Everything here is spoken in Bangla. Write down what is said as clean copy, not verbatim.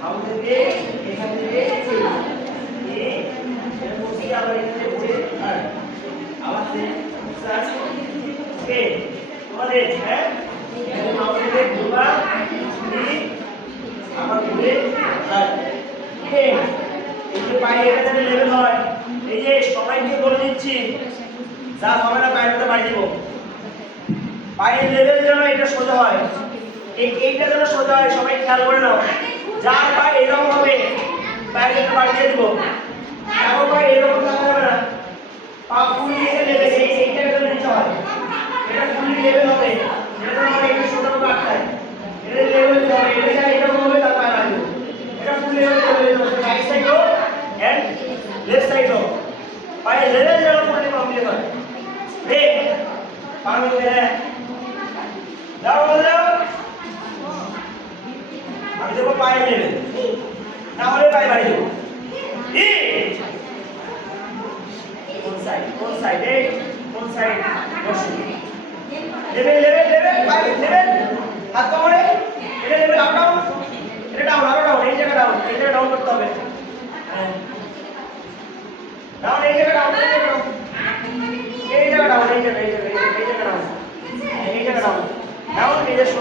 বাম থেকে এখান থেকে এই এর মধ্যে আবার এখানে ঘুরে আবার স্যার ওকে তোমাদের হ্যাঁ এখানে বাম থেকে ঘুরবা আবার ঘুরে ওকে এই যে পায়ে এখানে লেভেল হয় এই যে সবাইকে বলে দিচ্ছি যা হবে না পায়েরটা বাড়ি দিব পায়ের লেভেল যেন এটা সোজা হয় এইটা যেন সোজা হয় সবাই খেয়াল করে নাও যার পায়ে এরকম হবে পায়েরটা বাড়ি দিয়ে দিব এরকম পায়ে এরকম থাকা যাবে না পা ফুলিয়ে লেভেল এইটা যেন নিতে হয় এটা ফুলি লেভেল হবে এটা যেন আমার একটু সোজা মতো আটকায় এটা লেভেল হবে এটা যেন এরকম হবে তার পায়ে বাড়ি দিব এটা ফুলি লেভেল হবে রাইট সাইড হোক এন্ড লেফট সাইড হোক পায়ে লেভেল যেন ফুলি কমপ্লিট হয় ঠিক পানি মেরে দাও দাও আমি দেবো পায়ে নেবে না হলে পায়ে বাড়ি দেবো কোন সাইড এই কোন সাইড বসে লেভেল লেভেল লেভেল পায়ে লেভেল হাত কোমরে এটা লেভেল আপ ডাউন এটা ডাউন আরো ডাউন এই জায়গা ডাউন করতে হবে ডাউন এই জায়গা ডাউন এই জায়গা ডাউন এই জায়গা ডাউন এই জায়গা ডাউন এই যে সোজা